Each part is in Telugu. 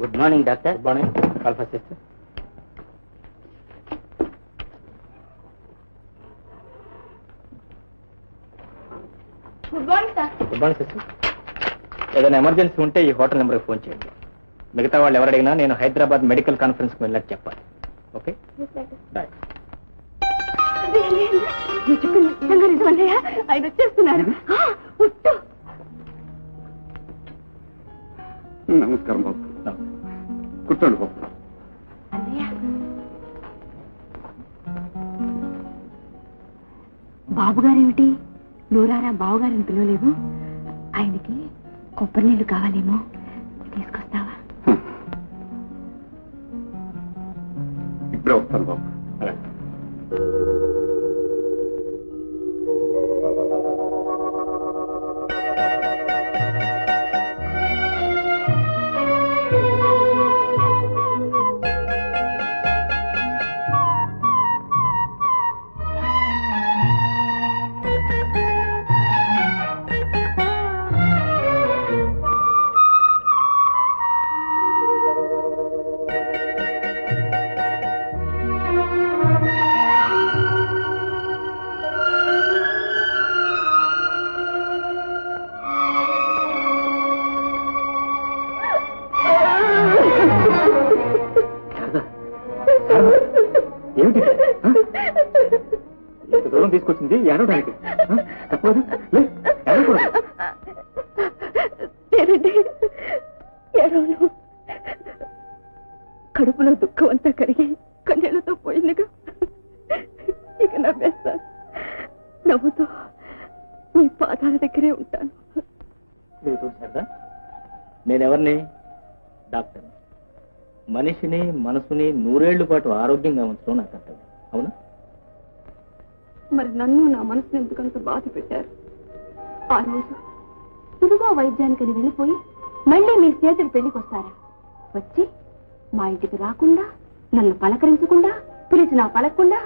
Good morning doctor. Good morning. Call first చేస్తే good morning sir. Good morning sister. ఏదైనా ఎమర్జెన్సీ ఉంటే ఈ హోటల్ నెంబర్కి ఫోన్ చేయండి. మిగతా వాళ్ళు ఎవరు అడిగినా నేను హైదరాబాద్ మెడికల్ కాన్ఫరెన్స్కి వెళ్ళినట్టు చెప్పాలి. Okay bye. ఆయన వచ్చేస్తున్నారు. నమస్కారం బాబు. కూర్చోండి బాబు. బాబుగారేమిటి నూరారా బావగారిని పిలవలేవు? ఆయనకి కొబ్బరి నీళ్ళు కావాలేమో, తీసుకొస్తావా? ఇప్పుడే వస్తాను బాబు. తీసుకొచ్చింది ఏడవడానికి తప్పదు. కడుపులో దుఃఖం అంతా కరిగి కన్నీళ్లతో పోయిందిగా, ఇక నవ్వేస్తాను. నవ్వుతో మీ పాదాల దగ్గరే ఉంటాను. నేనెవరిని? డాక్టర్. మనిషిని మనసుని 100 ఏళ్ల పాటు ఆరోగ్యంగా ఉంచడం నాకు కర్తవ్యం. అవునా? మరి నన్ను నా మనసుని ఎందుకంత బాధ పెట్టారు? ఆ రోజు సులువా వైద్యానికని వెళ్ళిపోయి మళ్ళీ మీ స్నేహితుడు పెళ్లికి వస్తారా? వచ్చి మా ఇంటికి రాకుండా, నన్ను పలకరించకుండా, పిలిచినా పలకకుండా,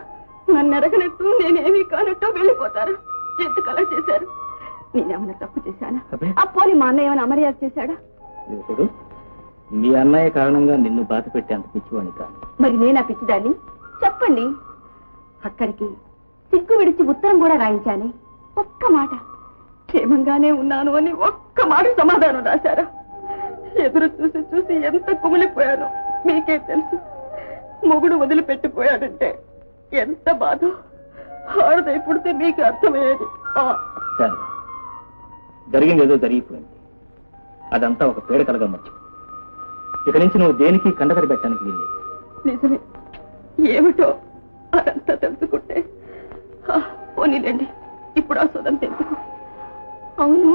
నన్ను ఎరగనట్టు నేనేమీ కానట్టు వెళ్ళిపోతారు. ఎందుకు అలా చేశారు? నేనేమైనా తప్పు చేశానా? అప్పోని మా అన్నయ్య ఏమైనా అమర్యాద చేశాడా? చూడు, మీ అన్నయ్య కారణంగా నిన్ను బాధ పెట్టి అంత పిచ్చివాణి కాదు. మరి నేనా పిచ్చిదాన్ని? చెప్పండి. అక్కడికి సిగ్గు విడిచి ఉత్తరం కూడా రాయించానే, ఒక్క మాట క్షేమంగానే ఉన్నాను అని ఒక్క మాట సమాధానం రాశారా? ఎదురు చూసి చూసి ఎంత కుమిలిపోయానో మీకే తెలుసు. మొగుడు వదిలిపెట్టిపోయాడంటే ఎంత బాధ. ఆడదై పుడితే మీకు అర్థమయ్యేది. సరే, జరిగింది ఏదో జరిగిపోయింది. అదంతా ఒక పీడకలగా మర్చి. ఇక నుంచి నువ్వు దేనికి కండకరి పెట్టడానికి వీల్లేదు. నిజమే, ఏమిటో అదంతా తెలుసుకుంటే. పోనీలేండి, ఇప్పుడు ఆ సొంతం ఎందుకు? అవును,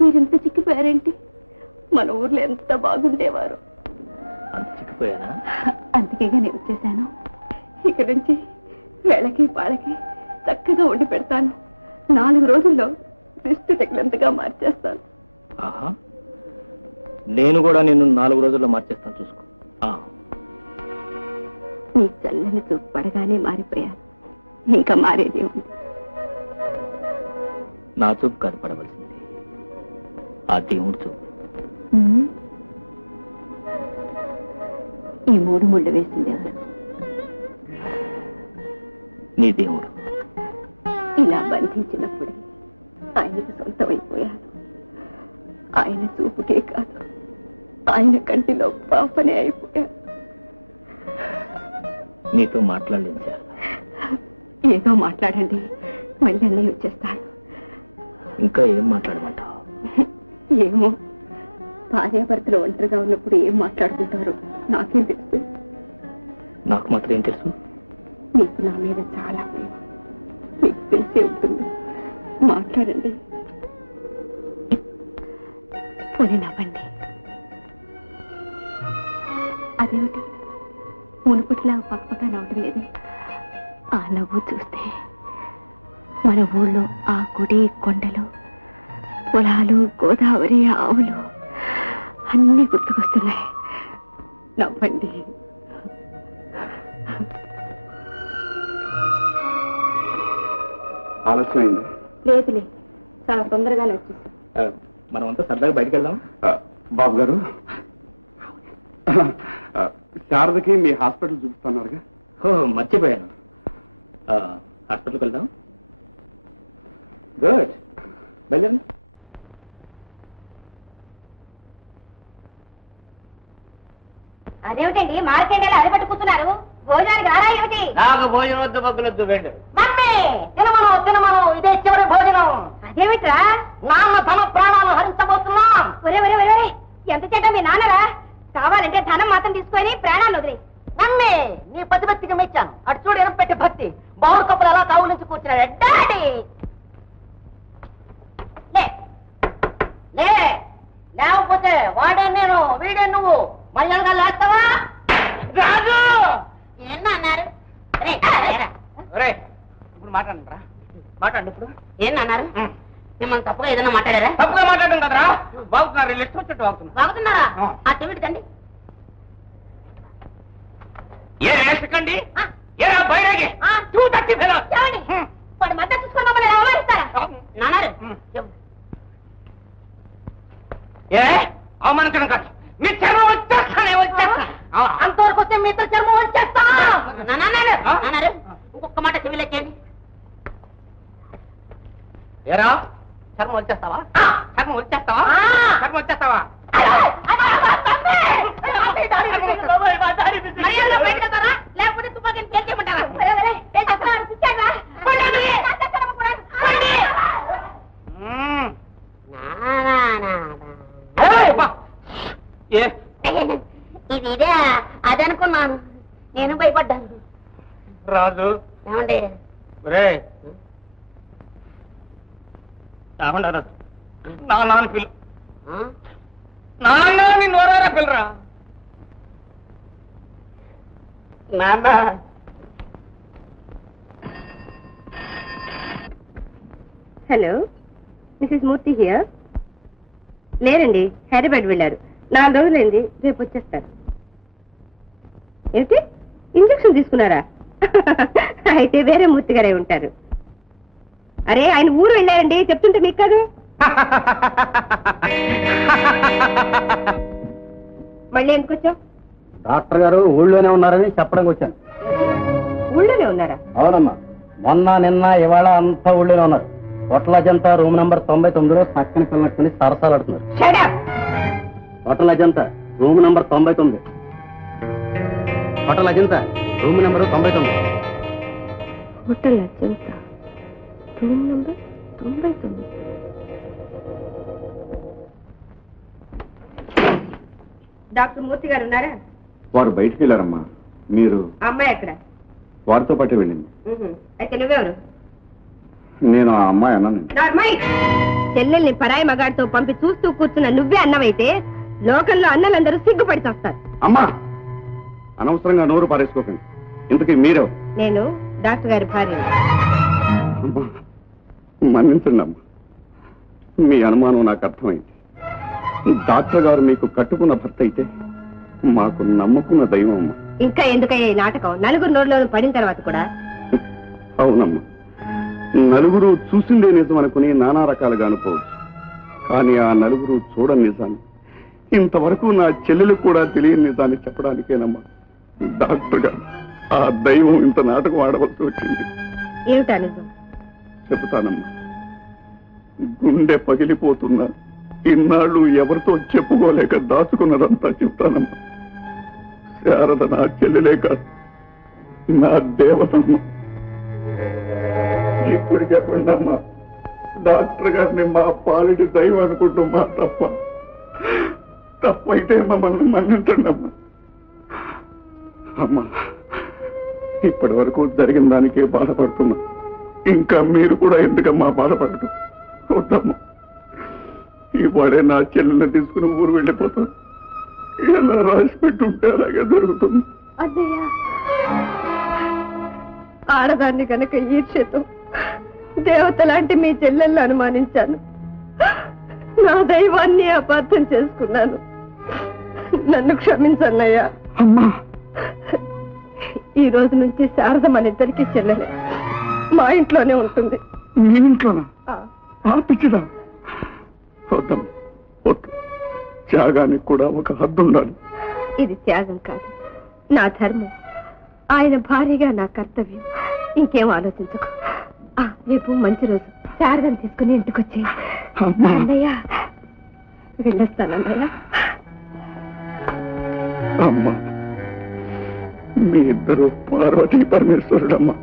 మీరెంత చిక్కిపోయారేంటి? మన ఊర్లో ఎంత బాగుండేవారు. అంత చిక్కిపోయానా? అందుకేగా నేను వచ్చేసాను. ఇక నుంచి వేళకి పాళకి చక్కగా వండి పెడతాను. 4 రోజుల్లో దిష్టి తగిలంతగా మార్చేస్తాను. ఆహా, నేను కూడా నిన్ను 4 రోజుల్లో మార్చేస్తాను, చూసుకో. నీ చల్లని చూపు పడగానే మారిపోయాను. ఇంకా మారేదే ఉంది. నా చూపు కాదు పడవలసింది, ఆ దేవుడు చూపు. ఈ 3 ముళ్ళు వేసింది ఎవరు? నీ దేవుడు. ఇలా బంధించినప్పుడే ఆయనకు సొంతమైపోయాను. ఆయన చూపుకే కాదు, ఆయన కంటిలో పాపనే అయిపోయాను. నీతో మాట్లాడలేదు సార్. ఏదో మాట్లాడండి, మళ్ళీ అన్నయ్య వచ్చేస్తాడు. ఇంకా ఏం మాట్లాడమంటావు? ఏమో, భార్యాభర్తలు ఒంటరిగా ఉన్నప్పుడు ఏం మాట్లాడుకుంటారు నాకేం తెలుసు. నాకు మాత్రం ఏం తెలుసు? మీకు నా మీద చాలా ప్రేమ, మీకు తెలిసే ఉంటుంది. మాట్లాడండి, పోనీ నవ్వండి. అదేమిటి మునుపటిలా పక్కపక్క నవ్వటం లేదు? ఆ నవ్వు చూస్తే మన ఊళ్ళో ఆ గుడి, కొండలు, పొలాలు, గోదావరి, ఆవులు అన్నీ గుర్తుకొస్తున్నాయి. నవ్వండి. ఆలస్యమైంది. లేదులే, చాలా తొందరగానే వచ్చేసాం. మనమంతా సరదాగా బయటకు వెళ్దాం. బాబు గారు, శారదకి మీ హాస్పిటల్ చూపిస్తున్నారుగా. మర్చిపోయాను. హాస్పిటల్కి వెళ్దాం. గుడ్, వెళ్ళండి. అదేమిటండి మార్కెండేలా అదిపట్టు కూర్చున్నారు? భోజనానికి రారా ఏమిటి? నాకు భోజనం వద్దు, పగ్గులొద్దు, వెళ్ళు. మమ్మీ తినమను తినమను, ఇదే చివరి భోజనం. అదేమిట్రా? నాన్న తమ ప్రాణాలు హరించబోతున్నా. ఒరే ఒరే ఒరే, ఎంత చేట మీ నాన్నరా? కావాలంటే ధనం మాత్రం తీసుకొని ప్రాణాలు వదిలే. మమ్మీ నీ పతిభక్తికి మెచ్చాను. అటు చూడు ఎనం పెట్టి భక్తి. బావురు కప్పులు ఎలా కావు నుంచి కూర్చున్నాడు. డాడీ లేకపోతే వాడే నేను వీడే నువ్వు మర్యాదగా లేస్తావా? రాజు ఏమన్నారు? ఇప్పుడు మాట్లాడండి రా, మాట్లాడండి. ఇప్పుడు ఏమన్నారు? మిమ్మల్ని తప్పుగా ఏదైనా మాట్లాడారా? తప్పుగా మాట్లాడడం కదరా, బాగుతున్నారు. లిస్ట్ వచ్చేట్టు బాగుతున్నారా? ఆ చెవిటిదండి. ఏ రేసకండి, ఏరా బయరాగి 230 ఫెలో. వాడు మద్దతు చూసుకుని మమ్మల్ని అవమానిస్తారా? నాన్నారు ఏ అవమానించడం కాదు, మీ చర్మం వచ్చేస్తానే, వచ్చేస్తా. అంతవరకు వస్తే మీ ఇద్దరు చర్మం వచ్చేస్తా. నాన్నారు ఇంకొక మాట చెవిలేకండి. ఏరా చర్మం వచ్చేస్తావా? చర్మం వచ్చేస్తావా? చర్మం వచ్చేస్తావా? లేకపోతే తుపాకీని పేల్చేయమంటారా? ఇది ఇదే అదనుకున్నాను. నేను భయపడ్డాను. రాజు ఏమండి నాన్న పిల్ల, నాన్న నిన్ను వరారా పిల్లరా. నాన్న హలో, మిసెస్ మూర్తి హియర్. లేరండి, హైదరాబాద్ వెళ్ళారు. 4 రోజులైంది, రేపు వచ్చేస్తారు. ఏంటి ఇంజక్షన్ తీసుకున్నారా? అయితే వేరే మూర్తి గారే ఉంటారు. అరే ఆయన ఊరు వెళ్ళారండి, చెప్తుంటే మీకు కాదు. మళ్ళీ ఎందుకు వచ్చావు? డాక్టర్ గారు ఊళ్ళోనే ఉన్నారని చెప్పడానికి వచ్చాను. ఊళ్ళోనే ఉన్నారా? అవునమ్మా, మొన్న నిన్న ఇవాళ అంతా ఊళ్ళోనే ఉన్నారు. హోటల్ అజంతా రూమ్ నంబర్ 99లో పక్కన పిల్లట్టుకుని సరసాలాడుతున్నారు. Hotel Ajanta room number 99. Hotel Ajanta room number 99. Hotel Ajanta room number 99. Doctor Murthy గారు ఉన్నారా? వారు బయటికి వెళ్ళారమ్మా. మీరు? అమ్మాయి ఎక్కడ? వారితో పాటే వెళ్ళింది. అయితే నువ్వెవరు? నేను ఆ అమ్మాయి అన్నానండి. చెల్లెల్ని పరాయి మగాడితో పంపి చూస్తూ కూర్చున్న నువ్వే అన్నవైతే లోకంలో అన్నలందరూ సిగ్గుపడి వస్తారు. అమ్మా, అనవసరంగా నోరు పారేసుకోకండి. ఇంతకీ మీరే? నేను డాక్టర్ గారి భార్య. అమ్మా మన్నించండి అమ్మా, మీ అనుమానం నాకు అర్థమైంది. డాక్టర్ గారు మీకు కట్టుకున్న భర్త అయితే మాకు నమ్ముకున్న దైవం అమ్మా. ఇంకా ఎందుకయ్యా ఈ నాటకం? నలుగురు నోట్లోనూ పడిన తర్వాత కూడా. అవునమ్మా, నలుగురు చూసిందే నిజం అనుకుని నానా రకాలుగా అనుకోవచ్చు. కానీ ఆ నలుగురు చూడని నిజాన్ని, ఇంతవరకు నా చెల్లెలు కూడా తెలియని నిజాన్ని చెప్పడానికేనమ్మా డాక్టర్ గారు ఆ దైవం ఇంత నాటకం ఆడవలసి వచ్చింది. ఏమిటా నిజం? చెబుతానమ్మా. గుండె పగిలిపోతున్నా ఇన్నాళ్ళు ఎవరితో చెప్పుకోలేక దాచుకున్నదంతా చెప్తానమ్మా. శారద నా చెల్లెలే కాదు, నా దేవతమ్మ. ఇప్పుడు చెప్పండి అమ్మా, డాక్టర్ గారిని మా పాలిటి దైవం అనుకుంటూ మా తప్పైతే మమ్మల్ని మన్నించండి అమ్మా. అమ్మా, ఇప్పటి వరకు జరిగిన దానికే బాధపడుతున్నా. ఇంకా మీరు కూడా ఎందుకమ్మా బాధపడటం? వద్దమ్మా, ఇవాడే నా చెల్లెల్ని తీసుకుని ఊరు వెళ్ళిపోతాను. ఎలా రాసి పెట్టుంటే అలాగే జరుగుతుంది. ఆడదాన్ని కనుక ఈర్ష్యతో దేవత లాంటి మీ చెల్లెల్ని అనుమానించాను. నా దైవాన్ని అపార్థం చేసుకున్నాను. నన్ను క్షమించన్నయ్యా. అమ్మా, ఈ రోజు నుంచి శారద మన ఇద్దరికి చెల్లెలే, మా ఇంట్లోనే ఉంటుంది. మీ ఇంట్లోనా? పిచ్చిదా? వద్దమ్మా, వద్దు. త్యాగానికి కూడా ఒక హద్దు ఉండాలి. ఇది త్యాగం కాదు, నా ధర్మం. ఆయన భార్యగా నా కర్తవ్యం. ఇంకేం ఆలోచించకు. రేపు మంచి రోజు. శారదను తీసుకుని ఇంటికొచ్చి అన్నయ్య వెళ్ళొస్తానన్నయ్య. అమ్మా, మీ ఇద్దరు పార్వతీ పరమేశ్వరుడమ్మా.